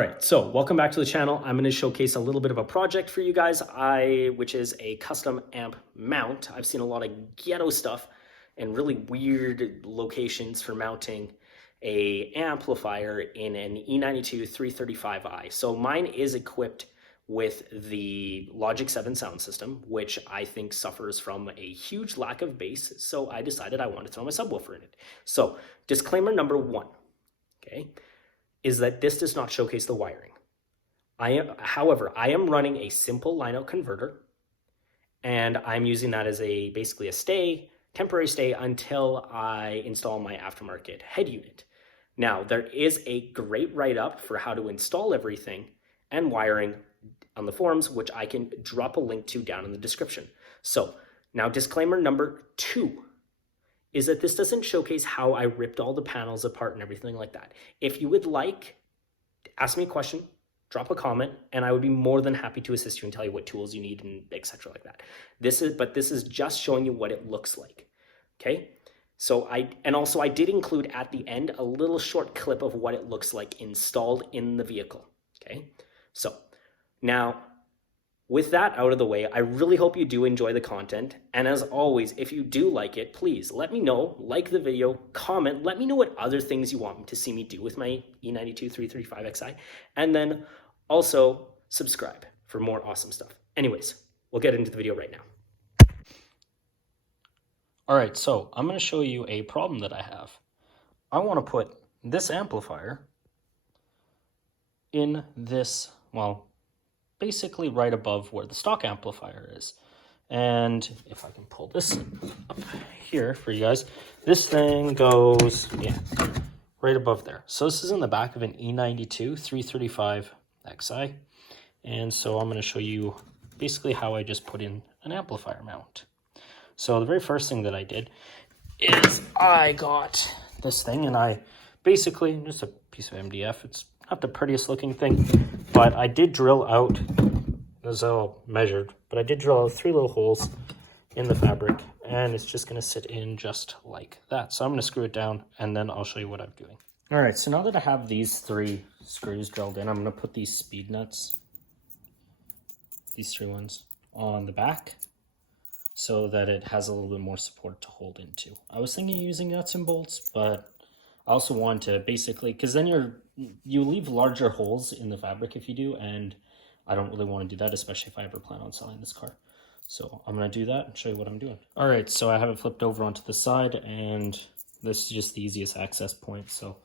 right, so welcome back to the channel. I'm going to showcase a little bit of a project for you guys, which is a custom amp mount. I've seen a lot of ghetto stuff and really weird locations for mounting a amplifier in an E92 335i. So mine is equipped with the Logic 7 sound system, which I think suffers from a huge lack of bass. So I decided I want to throw my subwoofer in it. So disclaimer number one, okay, is that this does not showcase the wiring. However, I am running a simple line-out converter, and I'm using that as basically a temporary stay until I install my aftermarket head unit. Now, there is a great write-up for how to install everything and wiring on the forums, which I can drop a link to down in the description. So now disclaimer number two is that this doesn't showcase how I ripped all the panels apart and everything like that. If you would like, ask me a question, drop a comment, and I would be more than happy to assist you and tell you what tools you need and etc. like that. This is just showing you what it looks like, okay? So I did include at the end a little short clip of what it looks like installed in the vehicle, okay? So now, with that out of the way, I really hope you do enjoy the content. And as always, if you do like it, please let me know, like the video, comment, let me know what other things you want to see me do with my E92 335xi, and then also subscribe for more awesome stuff. Anyways, we'll get into the video right now. All right, so I'm going to show you a problem that I have. I want to put this amplifier in this, well, basically right above where the stock amplifier is. And if I can pull this up here for you guys, this thing goes, yeah, right above there. So this is in the back of an E92 335xi. And so I'm going to show you basically how I just put in an amplifier mount. So the very first thing that I did is I got this thing, and I basically, just a piece of MDF, it's not the prettiest looking thing, but I did drill out, this is all measured, but I did drill out 3 little holes in the fabric, and it's just going to sit in just like that. So I'm going to screw it down, and then I'll show you what I'm doing. All right, so now that I have these 3 screws drilled in, I'm going to put these speed nuts, these 3 ones, on the back so that it has a little bit more support to hold into. I was thinking of using nuts and bolts, but I also want to basically, because then you leave larger holes in the fabric if you do, and I don't really want to do that, especially if I ever plan on selling this car. So I'm going to do that and show you what I'm doing. All right, so I have it flipped over onto the side, and this is just the easiest access point. So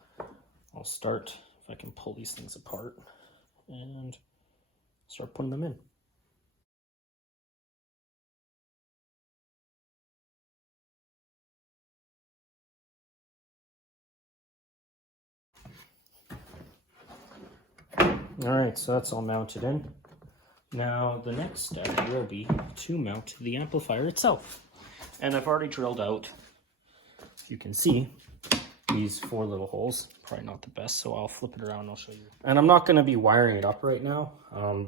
I'll start, if I can pull these things apart, and start putting them in. All right, so that's all mounted in. Now the next step will be to mount the amplifier itself. And I've already drilled out, you can see, these 4 little holes. Probably not the best, so I'll flip it around and I'll show you. And I'm not going to be wiring it up right now,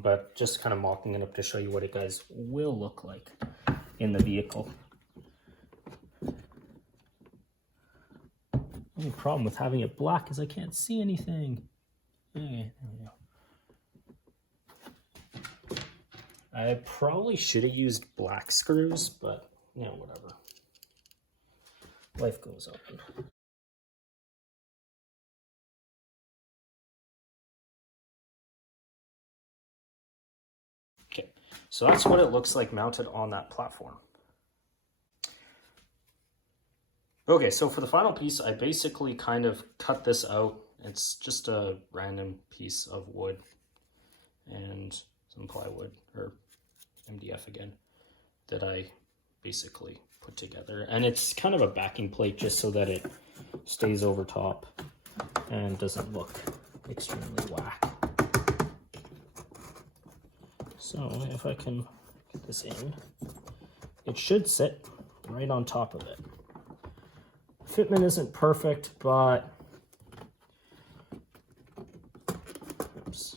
but just kind of mocking it up to show you what it guys will look like in the vehicle. The only problem with having it black is I can't see anything. Okay, there we go. I probably should have used black screws, but you know, whatever. Life goes on. Okay, so that's what it looks like mounted on that platform. Okay, so for the final piece, I basically kind of cut this out. It's just a random piece of wood and some plywood, or MDF again, that I basically put together. And it's kind of a backing plate just so that it stays over top and doesn't look extremely whack. So if I can get this in, it should sit right on top of it. Fitment isn't perfect, but oops,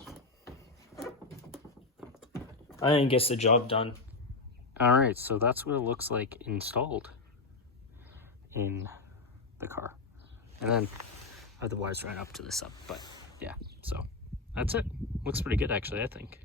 I think it gets the job done. All right, so that's what it looks like installed in the car. And then I have the wires right up to this up, but yeah, so that's it. Looks pretty good, actually, I think.